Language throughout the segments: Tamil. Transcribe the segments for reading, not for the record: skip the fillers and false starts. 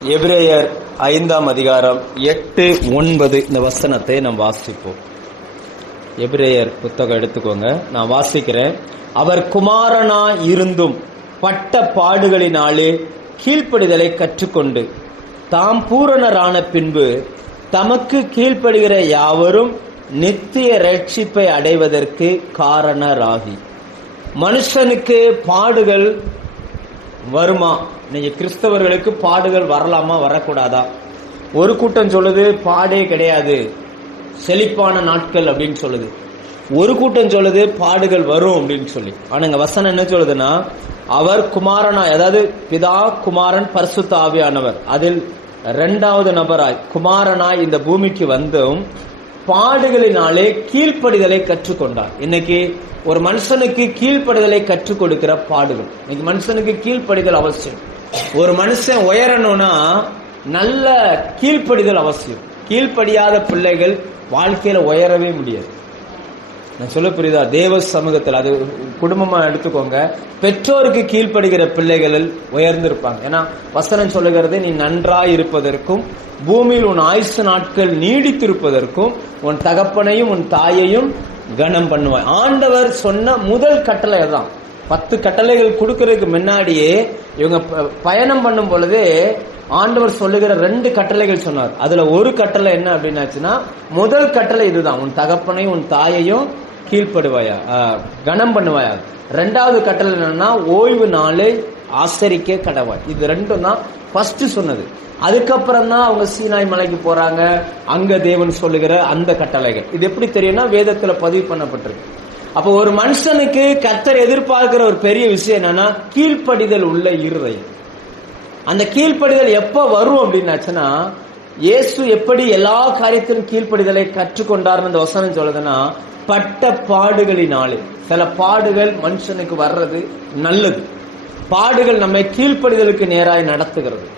எபிரேயர் 5ஆம் அதிகாரம் 8, 9 இந்த வசனத்தை நாம் வாசிப்போம். எபிரேயர் புத்தகம் எடுத்துக்கோங்க, நான் வாசிக்கிறேன். அவர் குமாரனாய் இருந்தும் பட்ட பாடுகளினாலே கீழ்ப்படிதலை கற்றுக்கொண்டு தாம் பூரணரான பின்பு தமக்கு கீழ்ப்படுகிற யாவரும் நித்திய ரட்சிப்பை அடைவதற்கு காரணராகி. மனுஷனுக்கு பாடுகள் வருமா? நீங்க கிறிஸ்தவர்களுக்கு பாடுகள் வரலாமா வரக்கூடாதா? ஒரு கூட்டம் சொல்லுது பாடே கிடையாது, செழிப்பான நாட்கள் அப்படின்னு சொல்லுது. ஒரு கூட்டம் சொல்லுது பாடுகள் வரும் அப்படின்னு சொல்லி. ஆனா இங்க வசனம் என்ன சொல்லுதுன்னா, அவர் குமாரனா, அதாவது பிதா குமாரன் பரிசுத்த ஆவியானவர், அதில் இரண்டாவது நபராய் குமாரனாய் இந்த பூமிக்கு வந்தும் பாடுகளினாலே கீழ்ப்படிதலை கற்றுக்கொண்டார். இன்னைக்கு ஒரு மனுஷனுக்கு கீழ்ப்படிதலை கற்றுக் கொடுக்கிற பாடுகள். இன்னைக்கு மனுஷனுக்கு கீழ்ப்படிதல் அவசியம். ஒரு மனுஷன் உயரணும்னா நல்ல கீழ்ப்படிதல் அவசியம். கீழ்ப்படியாத பிள்ளைகள் வாழ்க்கையில உயரவே முடியாது. நான் சொல்ல புரியுதா? தேவ சமூகத்தில், அது குடும்பமா எடுத்துக்கோங்க, பெற்றோருக்கு கீழ்ப்படுகிற பிள்ளைகள் உயர்ந்திருப்பாங்க. ஏன்னா வசனம் சொல்லுகிறது, நீ நன்றாய் இருப்பதற்கும் பூமியில் உன் ஆயுசு நாட்கள் நீடித்திருப்பதற்கும் உன் தகப்பனையும் உன் தாயையும் கனம் பண்ணுவாய். ஆண்டவர் சொன்ன முதல் கட்டளை தான். 10 கட்டளைகள் கொடுக்கறதுக்கு முன்னாடியே இவங்க பயணம் பண்ணும் பொழுது ஆண்டவர் சொல்லுகிற 2 கட்டளைகள் சொன்னார். அதுல ஒரு கட்டளை என்ன அப்படின்னாச்சுன்னா, முதல் கட்டளை இதுதான், உன் தகப்பனையும் உன் தாயையும் கீழ்ப்படுவாயா, கனம் பண்ணுவாயா. 2வது கட்டளை என்னன்னா, ஓய்வு நாளை ஆசரிக்க கடவாய். இது 2 தான் ஃபர்ஸ்ட் சொன்னது. அதுக்கப்புறம் தான் அவங்க சீனாய் மலைக்கு போறாங்க, அங்க தேவன் சொல்லுகிற அந்த கட்டளைகள். இது எப்படி தெரியும்னா, வேதத்துல பதிவு பண்ணப்பட்டிருக்கு. அப்போ ஒரு மனுஷனுக்கு கர்த்தர் எதிர்பார்க்கிற ஒரு பெரிய விஷயம் என்னன்னா, கீழ்ப்படிதல் உள்ள இருதயம். அந்த கீழ்ப்படிதல் எப்ப வரும் அப்படின்னாச்சுன்னா, இயேசு எப்படி எல்லா காரியத்திலும் கீழ்ப்படிதலை கற்றுக்கொண்டார்னு அந்த வசனம் சொல்லுதுன்னா, பட்ட பாடுகளினாலே. சில பாடுகள் மனுஷனுக்கு வர்றது நல்லது. பாடுகள் நம்மை கீழ்ப்படிதலுக்கு நேராய் நடத்துகிறது.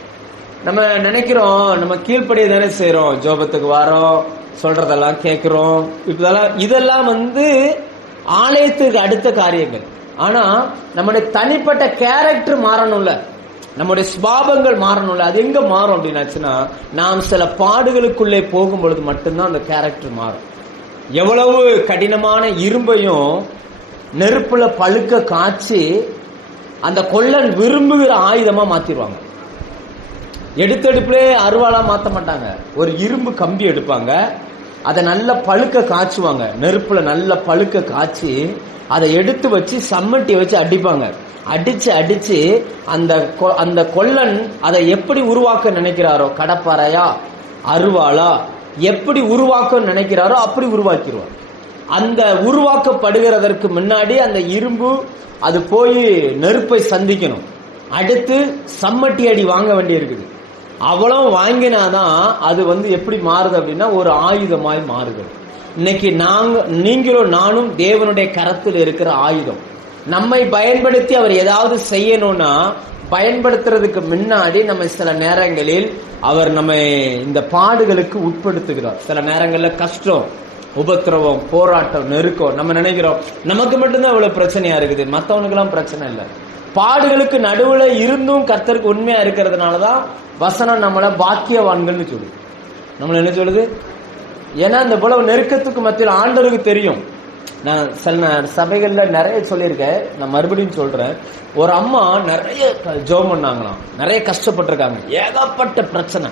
நம்ம நினைக்கிறோம் நம்ம கீழ்ப்படியை தானே செய்யறோம், ஜோபத்துக்கு வரோம், சொல்றதெல்லாம் கேட்கிறோம், இதெல்லாம் ஆலயத்துக்கு அடுத்த காரியங்கள். ஆனா நம்முடைய தனிப்பட்ட கேரக்டர் மாறணும்ல, நம்முடைய சுபாவங்கள் மாறணும்ல. அது எங்க மாறும் அப்படின்னாச்சுன்னா, நாம் சில பாடுகளுக்குள்ளே போகும் பொழுது மட்டும்தான் அந்த கேரக்டர் மாறும். எவ்வளவு கடினமான இரும்பையும் நெருப்புல பழுக்க காய்ச்சி அந்த கொல்லன் விரும்புகிற ஆயுதமா மாத்திடுவாங்க. எடுத்தெடுப்புலே அருவாளா மாத்த மாட்டாங்க. ஒரு இரும்பு கம்பி எடுப்பாங்க, அதை நல்ல பழுக்க காய்ச்சுவாங்க, நெருப்புல நல்ல பழுக்க காய்ச்சி அதை எடுத்து வச்சு சம்மட்டி வச்சு அடிப்பாங்க. அடிச்சு அந்த கொல்லன் அதை எப்படி உருவாக்க நினைக்கிறாரோ, கடப்பாறையா அருவாளா எப்படி உருவாக்க நினைக்கிறாரோ அப்படி உருவாக்கிடுவார். அந்த உருவாக்கப்படுகிறதற்கு முன்னாடி அந்த இரும்பு அது போய் நெருப்பை சந்திக்கணும், அடுத்து சம்மட்டி அடி வாங்க வேண்டி இருக்குது. அவ்வளவு வாங்கினாதான் அது எப்படி மாறுது அப்படின்னா ஒரு ஆயுதமாய் மாறுகிறது. இன்னைக்கு நீங்களும் நானும் தேவனுடைய கரத்தில் இருக்கிற ஆயுதம். நம்மை பயன்படுத்தி அவர் ஏதாவது செய்யணும்னா, பயன்படுத்துறதுக்கு முன்னாடி நம்ம சில நேரங்களில் அவர் நம்மை இந்த பாடுகளுக்கு உட்படுத்துகிறார். சில நேரங்கள்ல கஷ்டம், உபத்திரவம், போராட்டம், நெருக்கம். நம்ம நினைக்கிறோம் நமக்கு மட்டும்தான் இவ்வளவு பிரச்சனையா இருக்குது, மற்றவனுக்கு எல்லாம் பிரச்சனை இல்லை. பாடுகளுக்கு நடுவுல இருந்தும் கர்த்தருக்கு உண்மையா இருக்கிறதுனாலதான் வசனம் நம்மள பாக்கியவான்கள்னு சொல்லுது. நம்மள என்ன சொல்லுது? ஏன்னா இந்த போல நெருக்கத்துக்கு மத்தியில் ஆண்டவருக்கு தெரியும். நான் சில சபைகள்ல நிறைய சொல்லியிருக்கேன், நான் மறுபடியும் சொல்றேன். ஒரு அம்மா நிறைய ஜெபம் பண்ணாங்களாம், நிறைய கஷ்டப்பட்டிருக்காங்க, ஏகப்பட்ட பிரச்சனை.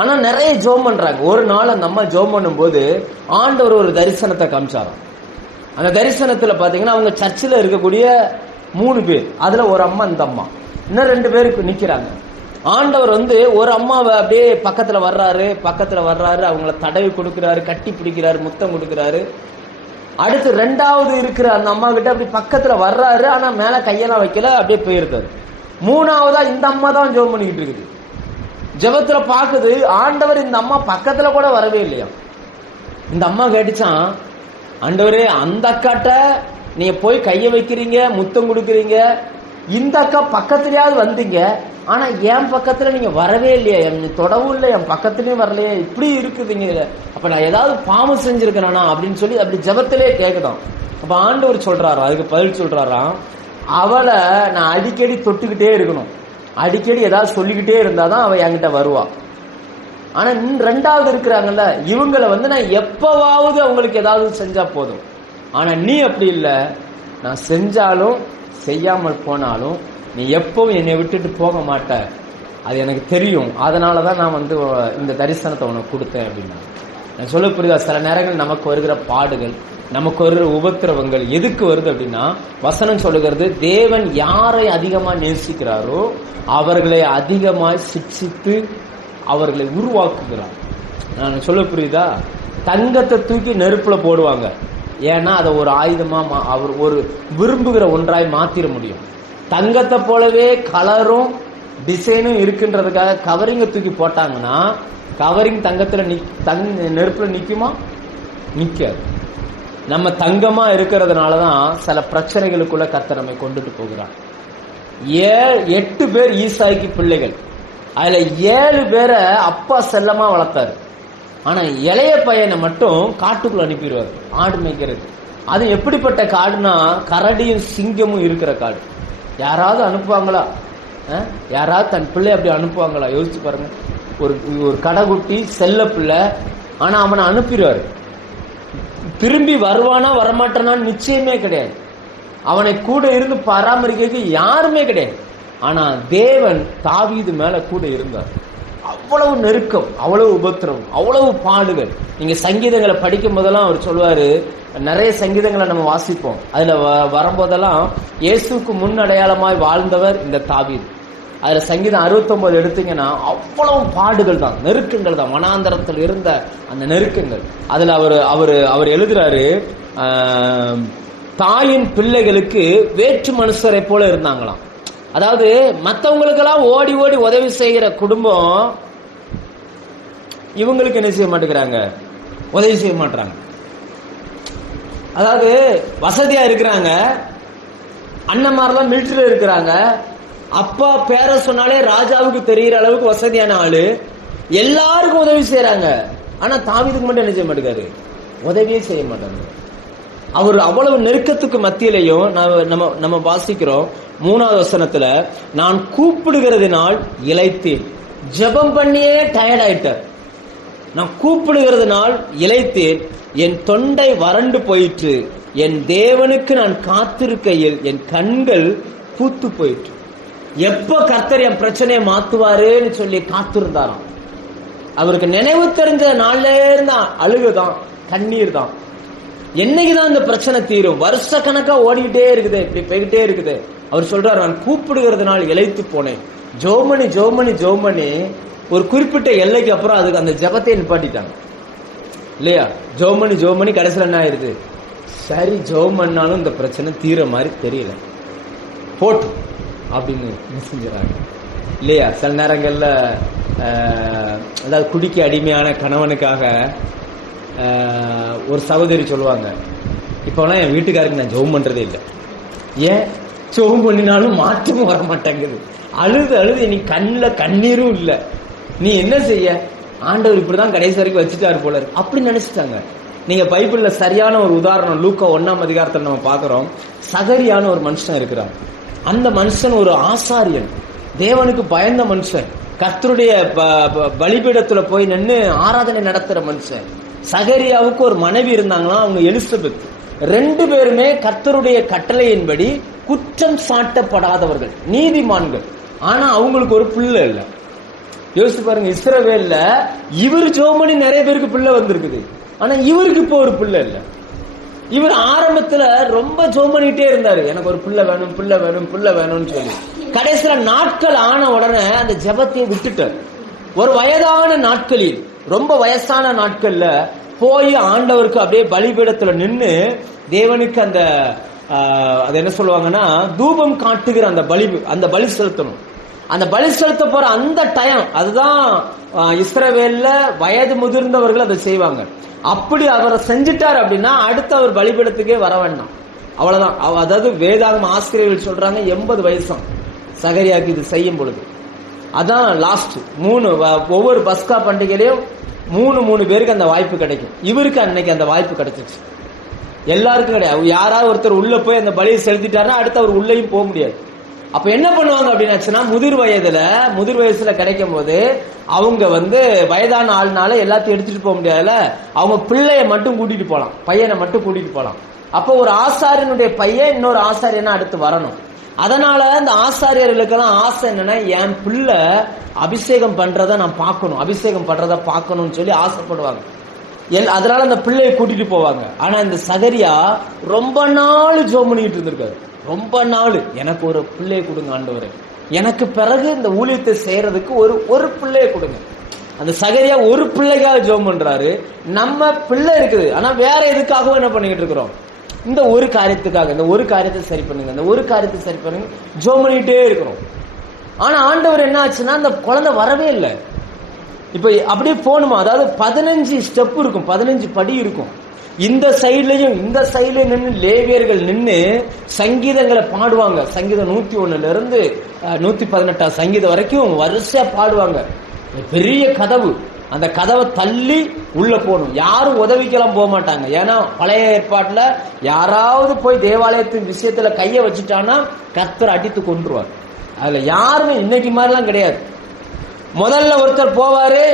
ஆனா நிறைய ஜெபம் பண்றாங்க. ஒரு நாள் அந்த அம்மா ஜெபம் பண்ணும் போது ஆண்டவர் ஒரு தரிசனத்தை காமிச்சாராம். அந்த தரிசனத்துல பாத்தீங்கன்னா, அவங்க சர்ச்சில் இருக்கக்கூடிய 3 பேர், அதுல ஒரு அம்மா, இந்த அம்மா, இன்னும் 2 பேருக்கு நிக்கிறாங்க. ஆண்டவர் ஒரு அம்மாவை அப்படியே பக்கத்துல வர்றாரு, அவங்கள தடவி கொடுக்கிறாரு, கட்டி பிடிக்கிறாரு, முத்தம் கொடுக்கிறாரு. அடுத்து 2வது இருக்கிற அந்த அம்மா கிட்ட அப்படி பக்கத்துல வர்றாரு, ஆனா மேல கையெல்லாம் வைக்கல, அப்படியே போயிருக்காரு. 3வதா இந்த அம்மா தான் ஜெபம் பண்ணிக்கிட்டு இருக்குது. ஜெபத்துல பாக்குது ஆண்டவர் இந்த அம்மா பக்கத்துல கூட வரவே இல்லையா. இந்த அம்மா கேட்டுச்சான், ஆண்டவரே, அந்த அக்காட்ட நீங்க போய் கைய வைக்கிறீங்க, முத்தம் கொடுக்குறீங்க, இந்த அக்கா பக்கத்துலயாவது வந்தீங்க, ஆனா என் பக்கத்துல நீங்க வரவே இல்லையா, என் தொடவும் இல்லை, என் பக்கத்துலயும் வரலையே, இப்படி இருக்குதுங்க. அப்ப நான் ஏதாவது பாவம் செஞ்சிருக்கேனா அப்படின்னு சொல்லி அப்படி ஜெபத்திலே கேக்குதான். அப்ப ஆண்டவர் சொல்றாராம், அதுக்கு பதில் சொல்றாராம், அவளை நான் அடிக்கடி தொட்டுக்கிட்டே இருக்கணும், அடிக்கடி ஏதாவது சொல்லிக்கிட்டே இருந்தாதான் அவ என்கிட்ட வருவா. ஆனா ரெண்டாவது இருக்கிறாங்கல்ல, இவங்களை நான் எப்பவாவது அவங்களுக்கு ஏதாவது செஞ்சா போதும். ஆனா நீ அப்படி இல்லை. நான் செஞ்சாலும் செய்யாமல் போனாலும் நீ எப்பவும் என்னை விட்டுட்டு போக மாட்ட, அது எனக்கு தெரியும். அதனாலதான் நான் இந்த தரிசனத்தை உனக்கு கொடுத்தேன் அப்படின்னா. நான் சொல்ல புரியுதா? சில நேரங்கள் நமக்கு வருகிற பாடுகள், நமக்கு வருகிற உபத்திரவங்கள் எதுக்கு வருது அப்படின்னா, வசனம் சொல்லுகிறது, தேவன் யாரை அதிகமா நேசிக்கிறாரோ அவர்களை அதிகமாய் சிக்ஷித்து அவர்களை உருவாக்குகிறார். நான் சொல்ல புரியுதா? தங்கத்தை தூக்கி நெருப்புல போடுவாங்க, ஏன்னா அதை ஒரு ஆயுதமா அவர் ஒரு விரும்புகிற ஒன்றாய் மாத்திர முடியும். தங்கத்தை போலவே கலரும் டிசைனும் இருக்குன்றதுக்காக கவரிங்க தூக்கி போட்டாங்கன்னா, கவரிங் தங்கத்துல நெருப்புல நிக்குமா? நிக்காது. நம்ம தங்கமா இருக்கிறதுனாலதான் சில பிரச்சனைகளுக்குள்ள கர்த்தர் நம்மை கொண்டுட்டு போகிறார். 8 பேர் ஈசாய்க்கு பிள்ளைகள், அதுல 7 பேரை அப்பா செல்லமா வளர்த்தாரு. ஆனா இளைய பையனை மட்டும் காட்டுக்குள்ள அனுப்பிடுவார் ஆடு மேய்க்கிறது. அது எப்படிப்பட்ட காடுனா, கரடியும் சிங்கமும் இருக்கிற காடு. யாராவது அனுப்புவாங்களா? யாராவது தன் பிள்ளை அப்படி அனுப்புவாங்களா? யோசிச்சு பாருங்க. ஒரு கடைக்குட்டி செல்ல பிள்ளை, ஆனா அவனை அனுப்பிடுவாரு. திரும்பி வருவானா வரமாட்டானான்னு நிச்சயமே கிடையாது. அவனை கூட இருந்து பராமரிக்க யாருமே கிடையாது. ஆனா தேவன் தாவீது மேல கூட இருந்தார். அவ்வளவு நெருக்கம், அவ்வளவு உபத்திரம், அவ்வளவு பாடுகள். நீங்க சங்கீதங்களை படிக்கும் போதெல்லாம் அவர் சொல்லுவாரு, நிறைய சங்கீதங்களை நம்ம வாசிப்போம். அதுல வரும்போதெல்லாம் இயேசுக்கு முன் அடையாளமாய் வாழ்ந்தவர் இந்த தாவீது. அதுல சங்கீதம் 69 எடுத்தீங்கன்னா அவ்வளவு பாடுகள் தான், நெருக்கங்கள் தான், வனாந்தரத்தில் இருந்த அந்த நெருக்கங்கள். அதுல அவர் எழுதுறாரு, தாயின் பிள்ளைகளுக்கு வேற்று மனுஷரை போல இருந்தாங்களாம். அதாவது மற்றவங்களுக்கெல்லாம் ஓடி ஓடி உதவி செய்கிற குடும்பம் இவங்களுக்கு என்ன செய்ய மாட்டேங்கிறாங்க? உதவி செய்ய மாட்டாங்க. அதாவது வசதியா இருக்கிறாங்க, அண்ணன்மாரெல்லாம் மிலிட்டரியில இருக்கிறாங்க, அப்பா பேர சொன்னாலே ராஜாவுக்கு தெரிகிற அளவுக்கு வசதியான ஆளு, எல்லாருக்கும் உதவி செய்யறாங்க. ஆனா தாவீதுக்கு மட்டும் என்ன செய்ய மாட்டேங்காரு? உதவியே செய்ய மாட்டாங்க. அவர் அவ்வளவு நெருக்கத்துக்கு மத்தியிலையும் நம்ம வாசிக்கிறோம் 3வது வசனத்துல, நான் கூப்பிடுகிறதுனால் இளைத்தேன். ஜெபம் பண்ணியே டயர்ட் ஆயிட்டார். நான் கூப்பிடுகிறதுனால் இளைத்தேன், என் தொண்டை வறண்டு போயிற்று, என் தேவனுக்கு நான் காத்திருக்கையில் என் கண்கள் பூத்து போயிற்று. எப்ப கர்த்தர் என் பிரச்சனையை மாத்துவாருன்னு சொல்லி காத்திருந்தாராம். அவருக்கு நினைவு தெரிஞ்ச நாள்ல இருந்தா அழுகுதான், கண்ணீர் தான். என்னைக்குதான் இந்த பிரச்சனை தீரும்? வருஷ கணக்கா ஓடிக்கிட்டே இருக்குது, இப்படி போய்கிட்டே இருக்குது. அவர் சொல்றாரு, நான் கூப்பிடுகிறதுனால் இளைத்து போனேன். ஜோமணி ஜோமணி ஜோமணி ஒரு குறிப்பிட்ட எல்லைக்கு அப்புறம் அதுக்கு அந்த ஜபத்தை நிப்பாட்டிட்டாங்க இல்லையா? ஜோமணி ஜோமணி கடைசியில் என்ன ஆயிருது? சரி ஜோமன்னாலும் இந்த பிரச்சனை தீர மாதிரி தெரியல, போட்டு அப்படின்னு செஞ்சுறாங்க இல்லையா? சில நேரங்கள்ல அதாவது குடிக்க அடிமையான கணவனுக்காக ஒரு சகோதரி சொல்லுவாங்க, இப்போலாம் என் வீட்டுக்காருக்கு நான் ஜெபம் பண்றதே இல்லை. ஏன்? ஜெபம் பண்ணினாலும் மாற்றமும் வர மாட்டேங்குது. அழுது அழுது நீ கண்ணில் கண்ணீரும் இல்லை. நீ என்ன செய்ய? ஆண்டவர் இப்படிதான் கடைசி வரைக்கும் வச்சுட்டாரு போல இருக்கு அப்படி நினைச்சிட்டாங்க. நீங்க பைபிள்ல சரியான ஒரு உதாரணம் லூக்கா 1ஆம் அதிகாரத்தில் நம்ம பாக்குறோம். சகரியான ஒரு மனுஷன் இருக்கிறான். அந்த மனுஷன் ஒரு ஆசாரியன், தேவனுக்கு பயந்த மனுஷன், கர்த்தருடைய பலிபீடத்துல போய் நின்று ஆராதனை நடத்துற மனுஷன். சகரியாவுக்கு ஒரு மனைவி இருந்தாங்களாம், அவங்க எலிசபெத். 2 பேருமே கர்த்தருடைய கட்டளையின்படி குற்றம் சாட்டப்படாதவர்கள், நீதிமான்கள். ஆனா அவங்களுக்கு ஒரு பிள்ளை இல்லை. யோசிச்சு பாருங்க, இஸ்ரவேல்ல இவர் ஜோமணி நிறைய பேருக்கு பிள்ளை வந்திருக்குது, ஆனா இவருக்கு இப்போ ஒரு பிள்ளை இல்லை. இவர் ஆரம்பத்துல ரொம்ப ஜோமணிட்டே இருந்தாரு, எனக்கு ஒரு பிள்ளை வேணும் பிள்ளை வேணும் பிள்ளை வேணும்னு சொல்லி. கடைசியில நாட்கள் ஆன உடனே அந்த ஜெபத்தை விட்டுட்டார். ஒரு வயதான நாட்களில், ரொம்ப வயசான நாட்கள்ல போய் ஆண்டவருக்கு அப்படியே பலிபீடத்துல நின்று தேவனுக்கு அந்த அது என்ன சொல்லுவாங்கன்னா தூபம் காட்டுகிற அந்த பலி செலுத்தணும். அந்த பலி செலுத்த போற அந்த டைம், அதுதான் இஸ்ரவேல்ல வயது முதிர்ந்தவர்கள் அதை செய்வாங்க. அப்படி அவரை செஞ்சுட்டார் அப்படின்னா அடுத்து அவர் பலிபீடத்துக்கே வர வேண்டாம், அவ்வளவுதான். அதாவது வேதாகம ஆசிரியர்கள் சொல்றாங்க 80 வயசாம் சகரியாக்கு இது செய்யும் பொழுது. அதான் லாஸ்ட் 3 ஒவ்வொரு பஸ்கா பண்டிகையிலையும் 3 பேருக்கு அந்த வாய்ப்பு கிடைக்கும். இவருக்கு அன்னைக்கு அந்த வாய்ப்பு கிடைச்சிச்சு. எல்லாருக்கும் கிடையாது. யாராவது ஒருத்தர் உள்ள போய் அந்த பலியை செலுத்திட்டாருன்னா அடுத்து அவர் உள்ளேயும் போக முடியாது. அப்ப என்ன பண்ணுவாங்க அப்படின்னாச்சுன்னா, முதிர் வயசுல கிடைக்கும் போது அவங்க வயதான ஆள்னால எல்லாத்தையும் எடுத்துட்டு போக முடியாதுல, அவங்க பிள்ளைய மட்டும் கூட்டிட்டு போலாம், பையனை மட்டும் கூட்டிட்டு போலாம். அப்ப ஒரு ஆசாரியனுடைய பையன் இன்னொரு ஆசாரியனா அடுத்து வரணும். அதனால அந்த ஆசாரியர்களுக்கெல்லாம் ஆசை என்னன்னா, என் பிள்ளை அபிஷேகம் பண்றத நான் பார்க்கணும், அபிஷேகம் பண்றத பார்க்கணும்னு சொல்லி ஆசைப்படுவாங்க. அதனால அந்த பிள்ளையை கூட்டிட்டு போவாங்க. ஆனா இந்த சகரியா ரொம்ப நாள் ஜெபம் பண்ணிட்டு இருந்திருக்காரு. ரொம்ப நாள், எனக்கு ஒரு பிள்ளையை கொடுங்க ஆண்டவரே, எனக்கு பிறகு இந்த ஊழியத்தை செய்யறதுக்கு ஒரு பிள்ளையை கொடுங்க. அந்த சகரியா ஒரு பிள்ளைக்காக ஜெபம் பண்றாரு. நம்ம பிள்ளை இருக்குது, ஆனா வேற எதுக்காகவும் என்ன பண்ணிக்கிட்டு இருக்கிறோம், இந்த ஒரு காரியத்துக்காக, இந்த ஒரு காரியத்தை சரி பண்ணுங்க, இந்த ஒரு காரியத்தை சரி பண்ணுங்க ஜெபம் பண்ணிட்டே இருக்கிறோம். ஆனா ஆண்டவர் என்ன ஆச்சுன்னா, அந்த குழந்தை வரவே இல்லை. இப்ப அப்படியே போகணுமா, அதாவது 15 ஸ்டெப் இருக்கும், 15 படி இருக்கும். இந்த சைட்லயும் இந்த சைட்லயும் நின்று லேவியர்கள் நின்று சங்கீதங்களை பாடுவாங்க. சங்கீதம் 101 இருந்து 118 சங்கீதம் வரைக்கும் வரிசையா பாடுவாங்க. பெரிய கதவு, அந்த கதவை தள்ளி உள்ள போகணும். யாரும் உதவிக்கெல்லாம் போக மாட்டாங்க. ஏன்னா பழைய ஏற்பாட்டுல யாராவது போய் தேவாலயத்தின் விஷயத்துல கைய வச்சுட்டான்னா கர்த்தர் அடித்து கொன்றுவார். அதுல யாருமே இன்னைக்கு மாதிரிலாம் கிடையாது. முதல்ல ஒருத்தர் போவாரு,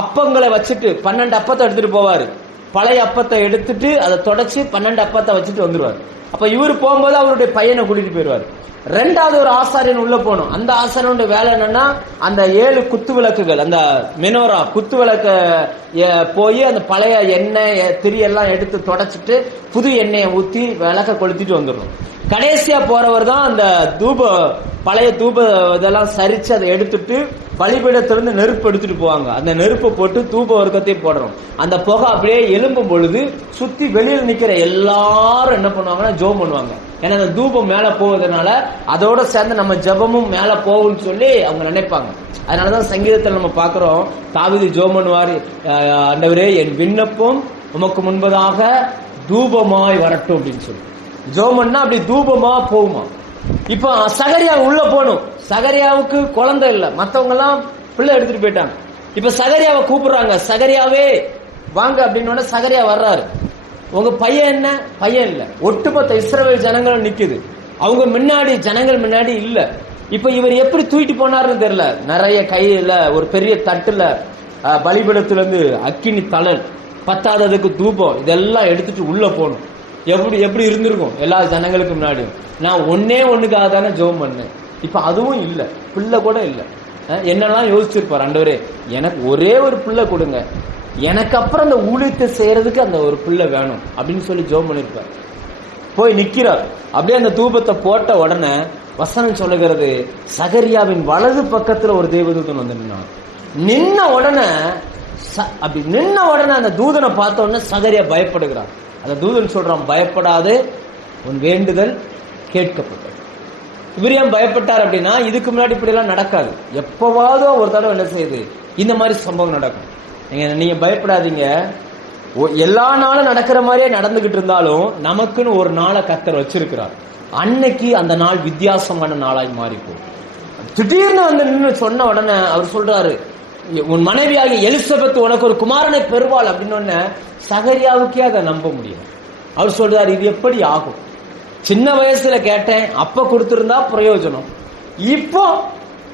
அப்பங்களை வச்சுட்டு 12 அப்பத்தை எடுத்துட்டு போவாரு. பழைய அப்பத்தை எடுத்துட்டு அதை தொடச்சு 12 அப்பத்தை வச்சுட்டு வந்துருவாரு. அப்ப இவரு போகும்போது அவருடைய பையனை கூட்டிட்டு போயிடுவாரு. ரெண்டாவது ஒரு ஆசாரியன் உள்ள போகணும். அந்த ஆசாரியனுடைய வேலை என்னன்னா, அந்த 7 குத்து விளக்குகள், அந்த மெனோரா குத்து விளக்க போய் அந்த பழைய எண்ணெய் திரியெல்லாம் எடுத்து தொடச்சிட்டு புது எண்ணெயை ஊத்தி விளக்க கொளுத்திட்டு வந்துடணும். கடைசியா போறவர் தான் அந்த பழைய தூப இதெல்லாம் சரிச்சு அதை எடுத்துட்டு பலிபீடத்திலிருந்து நெருப்பு எடுத்துட்டு போவாங்க. அந்த நெருப்பை போட்டு தூப வர்க்கத்தையும் போடுறோம். அந்த புகை அப்படியே எழும்பும் பொழுது சுத்தி வெளியில் நிக்கிற எல்லாரும் என்ன பண்ணுவாங்கன்னா ஜெபம் பண்ணுவாங்க. ஏன்னா அந்த தூபம் மேல போவதனால அதோட சேர்ந்து நம்ம ஜெபமும் மேல போகும்னு சொல்லி அவங்க நினைப்பாங்க. அதனாலதான் சங்கீதத்தில் நம்ம பாக்குறோம், தாவீது ஜெபம் பண்ணுவாரு, ஆண்டவரே என் விண்ணப்பம் உமக்கு முன்பதாக தூபமாய் வரட்டும் அப்படின்னு சொல்லி ஜெபம் பண்ணா அப்படி தூபமா போகுமா. இப்ப சகரியா உள்ள போகணும். சகரியாவுக்கு குழந்தை இல்ல, மத்தவங்க எல்லாம் பிள்ளை எடுத்துட்டு போயிட்டாங்க. இப்ப சகரியாவை கூப்பிடுறாங்க, சகரியாவே வாங்க அப்படின்னு. சகரியா வர்றாரு. உங்க பையன் என்ன? பையன் இல்ல. ஒட்டுமொத்த இஸ்ரவேல் ஜனங்களும் நிக்குது, அவங்க முன்னாடி, ஜனங்கள் முன்னாடி இல்ல. இப்ப இவர் எப்படி தூக்கிட்டு போனாருன்னு தெரியல. நிறைய கையில ஒரு பெரிய தட்டுல பலிபீடத்துல இருந்து அக்கினி தழல், பத்தாததுக்கு தூபம், இதெல்லாம் எடுத்துட்டு உள்ள போகணும். எப்படி இருந்திருக்கும் எல்லா ஜனங்களுக்கு முன்னாடியும். நான் ஒண்ணுக்காக தானே ஜெபம் பண்ணேன். இப்ப அதுவும் இல்ல, பிள்ளை கூட இல்ல. என்னெல்லாம் யோசிச்சிருப்பார், ஆண்டவரே எனக்கு ஒரே ஒரு பிள்ளை கொடுங்க, எனக்கு அப்புறம் அந்த ஊழியத்தை செய்யறதுக்கு அந்த ஒரு பிள்ளை வேணும் அப்படின்னு சொல்லி ஜெபம் பண்ணிருப்பார். போய் நிக்கிறார். அப்படியே அந்த தூபத்தை போட்ட உடனே வசனம் சொல்லுகிறது, சகரியாவின் வலது பக்கத்துல ஒரு தேவதூதன் வந்து நின்ன உடனே அந்த தூதனை பார்த்த உடனே சகரியா பயப்படுகிறார். அந்த தூதன் சொல்றான், பயப்படாது, உன் வேண்டுதல் கேட்கப்பட்டது. இவர் ஏன் பயப்பட்டார் அப்படின்னா, இதுக்கு முன்னாடி இப்படி எல்லாம் நடக்காது. எப்பவாவது ஒரு தடவை என்ன செய்யுது, இந்த மாதிரி சம்பவம் நடக்கும். நீங்க பயப்படாதீங்க. எல்லா நாளும் நடக்கிற மாதிரியே நடந்துகிட்டு இருந்தாலும் நமக்குன்னு ஒரு நாளை கர்த்தர் வச்சிருக்கிறார். அன்னைக்கு அந்த நாள் வித்தியாசமான நாளாய் மாறி போகும். திடீர்னு வந்து நின்று சொன்ன உடனே அவர் சொல்றாரு, உன் மனைவியாகிய எலிசபெத் உனக்கு ஒரு குமாரனை பெறுவாள் அப்படின்னு. சகரியாவுக்கே அதை நம்ப முடியும். அவர் சொல்றாரு, இது எப்படி ஆகும்? சின்ன வயசுல கேட்டேன், அப்ப கொடுத்திருந்தா பிரயோஜனம், இப்போ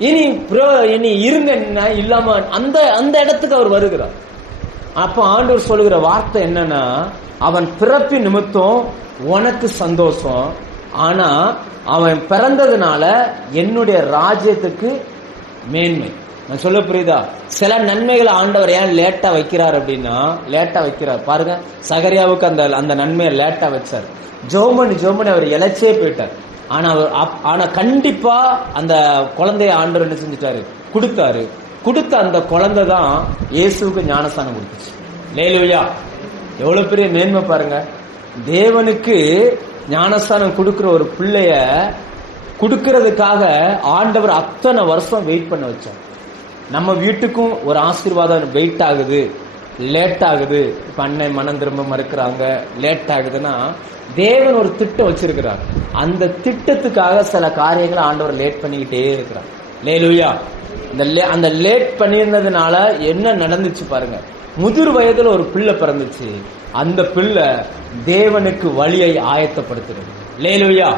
இனி இருங்க இல்லாம அந்த இடத்துக்கு அவர் வருகிறார். அப்ப ஆண்டவர் சொல்லுகிற வார்த்தை என்னன்னா, அவன் பிறப்பின் நிமித்தம் உனக்கு சந்தோஷம், ஆனா அவன் பிறந்ததுனால என்னுடைய ராஜ்யத்துக்கு மேன்மை. நான் சொல்ல புரியுதா? சில நன்மைகளை ஆண்டவர் ஏன் லேட்டா வைக்கிறார் அப்படின்னா, லேட்டா வைக்கிறார் பாருங்க. சகரியாவுக்கு அந்த நன்மையை லேட்டா வச்சார். ஜோமனி அவர் இழைச்சே போயிட்டார். ஆனா கண்டிப்பா அந்த குழந்தைய ஆண்டவர் என்ன செஞ்சுட்டாரு, கொடுத்தாரு. கொடுத்த அந்த குழந்தை தான் இயேசுவுக்கு ஞானஸ்தானம் கொடுத்துச்சு. லேலுயா, எவ்வளவு பெரிய மேன்மை பாருங்க. தேவனுக்கு ஞானஸ்தானம் கொடுக்கிற ஒரு பிள்ளைய கொடுக்கறதுக்காக ஆண்டவர் அத்தனை வருஷம் வெயிட் பண்ண வச்சார். நம்ம வீட்டுக்கும் ஒரு ஆசீர்வாதம் வெயிட் ஆகுது, லேட் ஆகுது. இப்ப அண்ணன் மனம் திரும்ப மறுக்கிறாங்க, லேட் ஆகுதுன்னா தேவன் ஒரு திட்டம் வச்சிருக்கிறார். அந்த திட்டத்துக்காக சில காரியங்களை ஆண்டவர் லேட் பண்ணிக்கிட்டே இருக்கிறார். லேலுயா, அந்த லேட் பண்ணியிருந்ததுனால என்ன நடந்துச்சு பாருங்க. முதிர் வயதுல ஒரு பிள்ளை பிறந்துச்சு. அந்த பிள்ளை தேவனுக்கு வழியை ஆயத்தப்படுத்துறது. லேலுயா,